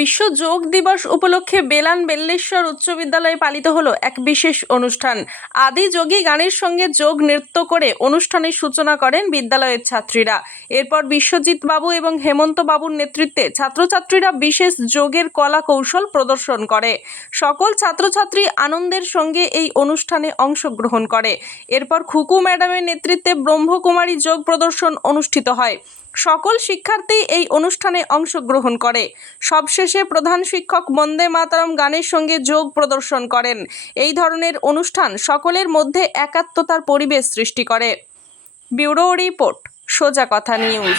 বিশ্ব যোগ দিবস উপলক্ষে বেলান বেল্লেশ্বর উচ্চ বিদ্যালয়ে পালিত হলো এক বিশেষ অনুষ্ঠান। আদি যোগী গানের সঙ্গে যোগ নৃত্য করে অনুষ্ঠানের সূচনা করেন বিদ্যালয়ের ছাত্রীরা। এরপর বিশ্বজিৎ বাবু এবং হেমন্ত বাবুর নেতৃত্বে ছাত্রছাত্রীরা বিশেষ যোগের কলা কৌশল প্রদর্শন করে। সকল ছাত্রছাত্রী আনন্দের সঙ্গে এই অনুষ্ঠানে অংশগ্রহণ করে। এরপর খুকু ম্যাডামের নেতৃত্বে ব্রহ্মকুমারী যোগ প্রদর্শন অনুষ্ঠিত হয়। সকল শিক্ষার্থী এই অনুষ্ঠানে অংশগ্রহণ করে। সবশেষে প্রধান শিক্ষক বন্দে মাতরম গানের সঙ্গে যোগ প্রদর্শন করেন। এই ধরনের অনুষ্ঠান সকলের মধ্যে একাত্মতার পরিবেশ সৃষ্টি করে। ব্যুরো রিপোর্ট, সোজা কথা নিউজ।